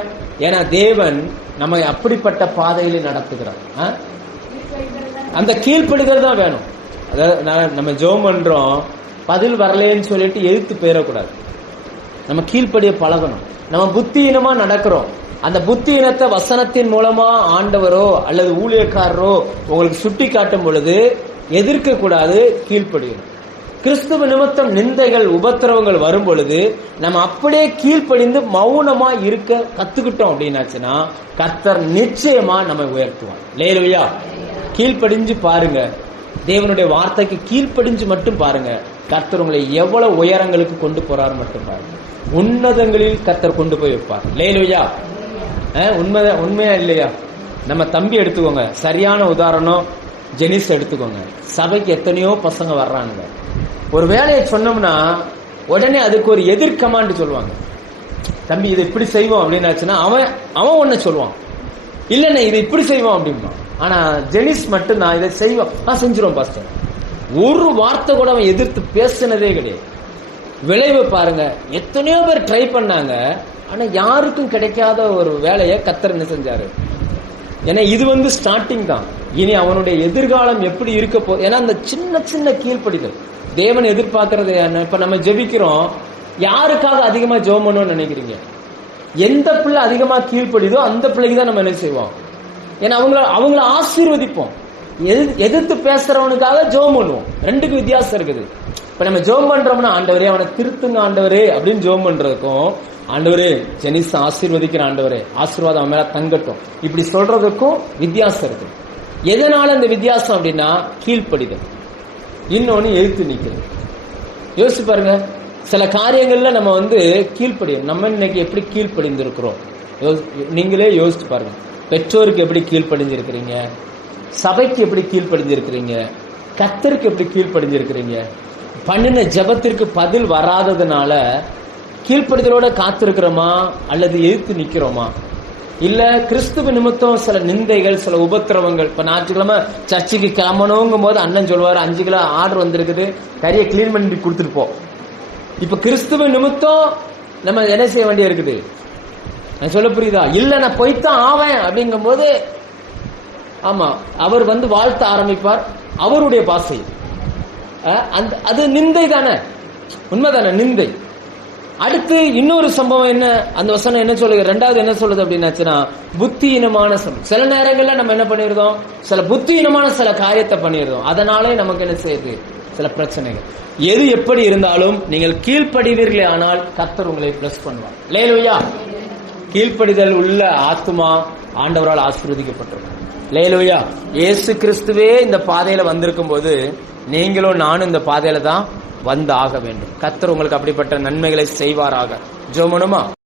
ஏன்னா தேவன் நம்ம அப்படிப்பட்ட பாதையில நடத்துகிறார். அந்த கீழ்ப்படுதல் தான் வேணும். அதாவது நம்ம ஜெபம் பண்றோம், பதில் வரலேன்னு சொல்லிட்டு எதிர்த்து போயிடக்கூடாது. நம்ம கீழ்ப்படிய பழகணும். நம்ம புத்தியினமா நடக்கிறோம், அந்த புத்தியினத்தை வசனத்தின் மூலமா ஆண்டவரோ அல்லது ஊழியக்காரரோ உங்களுக்கு சுட்டி காட்டும் பொழுது எதிர்க்க கூடாது, கீழ்ப்படியணும். கிறிஸ்துவ நிமித்தம் நிந்தைகள் உபத்திரவங்கள் வரும் பொழுது நம்ம அப்படியே கீழ்ப்படிந்து மௌனமா இருக்க கத்துக்கிட்டோம் அப்படின்னாச்சுன்னா கர்த்தர் நிச்சயமா நம்ம உயர்த்துவார். அல்லேலூயா. கீழ்ப்படிஞ்சு பாருங்க, தேவனுடைய வார்த்தைக்கு கீழ்ப்படிஞ்சு மட்டும் பாருங்க, கர்த்தர் உங்களை எவ்வளவு உயரங்களுக்கு கொண்டு போறாரு மட்டும் பாருங்க. உன்னதங்களில் கர்த்தர் கொண்டு போய் வைப்பார். அல்லேலூயா. உண்மையா இல்லையா? நம்ம தம்பி எடுத்துக்கோங்க, சரியான உதாரணம். ஜெனிஸ் எடுத்துக்கோங்க. சபைக்கு எத்தனையோ பசங்க வர்றானுங்க. ஒரு வேலையை சொன்னோம்னா உடனே அதுக்கு ஒரு எதிர் கமாண்ட் சொல்லுவாங்க. தம்பி இதை இப்படி செய்வோம் அப்படின்னாச்சுன்னா அவன் ஒன்னு சொல்லுவான், இல்லைன்னா இதை இப்படி செய்வோம் அப்படின்னா. ஆனா ஜெனிஸ் மட்டும் நான் இதை செய்வோம், நான் செஞ்சிருவோம் பாஸ்டர். ஒரு வார்த்தை கூட அவன் எதிர்த்து பேசினதே கிடையாது. விளைவு பாருங்க, எத்தனையோ பேர் ட்ரை பண்ணாங்க, ஆனா யாருக்கும் கிடைக்காத ஒரு வேலையை கர்த்தர் என்ன செஞ்சாரு. ஏன்னா இது ஸ்டார்டிங் தான். இனி அவனுடைய எதிர்காலம் எப்படி இருக்க போகுது. ஏன்னா அந்த சின்ன சின்ன கீழ்ப்படிதல் தேவன் எதிர்பார்க்கறது என்ன. இப்ப நம்ம ஜெபிக்கிறோம், யாருக்காக அதிகமா ஜெபம் பண்ணணும்னு நினைக்கிறீங்க? எந்த பிள்ளை அதிகமா கீழ்ப்படிதோ அந்த பிள்ளைக்கு தான் நம்ம என்ன செய்வோம். ஏன்னா அவங்கள ஆசீர்வதிப்போம். எதிர்த்து பேசுறவனுக்காக ஜெபம் பண்ணுவோம். ரெண்டுக்கும் வித்தியாசம் இருக்குது. இப்ப நம்ம ஜெபம் பண்றோம்னா, ஆண்டவரே அவனை திருத்துங்க ஆண்டவரே அப்படின்னு ஜெபம் பண்றதுக்கும், ஆண்டவரே ஜெனிஸ் ஆசீர்வதிக்கிற ஆண்டவரே ஆசீர்வாதம் அவன் மேல தங்கட்டும் இப்படி சொல்றதுக்கும் வித்தியாசம் இருக்கு. எதனால இந்த வித்தியாசம் அப்படின்னா கீழ்ப்படிதல், இன்னொன்னு எழுத்து நிக்கிறது. யோசிச்சு பாருங்க, சில காரியங்கள்ல நம்ம கீழ்ப்படியும். நம்ம இன்னைக்கு எப்படி கீழ்ப்படிந்திருக்கிறோம் நீங்களே யோசிச்சு பாருங்க. பெற்றோருக்கு எப்படி கீழ்ப்படிஞ்சிருக்கிறீங்க, சபைக்கு எப்படி கீழ்ப்படிஞ்சிருக்கிறீங்க, கர்த்தருக்கு எப்படி கீழ்ப்படிஞ்சிருக்கிறீங்க. பண்ணின ஜெபத்திற்கு பதில் வராததுனால கீழ்ப்படிதலோட காத்திருக்கிறோமா அல்லது எதிர்த்து நிக்கிறோமா? இல்ல கிறிஸ்துவ நிமித்தம் சில நிந்தைகள், சில உபத்திரவங்கள். இப்ப ஞாயிற்றுக்கிழமை சர்ச்சுக்கு கிளம்பணுங்கும் போது அண்ணன் சொல்வாரு, 5 கிலோ ஆர்டர் வந்திருக்குது, கறியை கிளீன் பண்ணி கொடுத்துட்டு போ. இப்ப கிறிஸ்துவ நிமித்தம் நம்ம என்ன செய்ய வேண்டிய இருக்குது, நான் சொல்ல புரியுதா? இல்ல நான் போய்த்தான் ஆவேன் அப்படிங்கும் போது, ஆமா அவர் வாழ்த்த ஆரம்பிப்பார் அவருடைய பாசை. அது நிந்தை தானே, உண்மைதானே? நிந்தை. அடுத்து இன்னொரு சம்பவம் என்ன, அந்த வசனம் என்ன சொல்லுது, ரெண்டாவது என்ன சொல்லுது அப்படின்னாச்சுன்னா, புத்தியினமான சில நேரங்கள்ல நம்ம என்ன பண்ணிருந்தோம், சில புத்தியினமான சில காரியத்தை பண்ணிருந்தோம், அதனாலே நமக்கு என்ன செய்யுது, சில பிரச்சனைகள். எது எப்படி இருந்தாலும் நீங்கள் கீழ்ப்படிவீர்களே ஆனால் கர்த்தர் உங்களை பிளஸ் பண்ணுவார். அல்லேலூயா. கீழ்ப்படிதல் உள்ள ஆத்துமா ஆண்டவரால் ஆசீர்வதிக்கப்பட்டிருக்கும். அல்லேலூயா. இயேசு கிறிஸ்துவே இந்த பாதையில வந்திருக்கும் போது நீங்களும் நானும் இந்த பாதையில தான் வந்து ஆக வேண்டும். கர்த்தர் உங்களுக்கு அப்படிப்பட்ட நன்மைகளை செய்வாராக. ஜெபம் பண்ணுமா?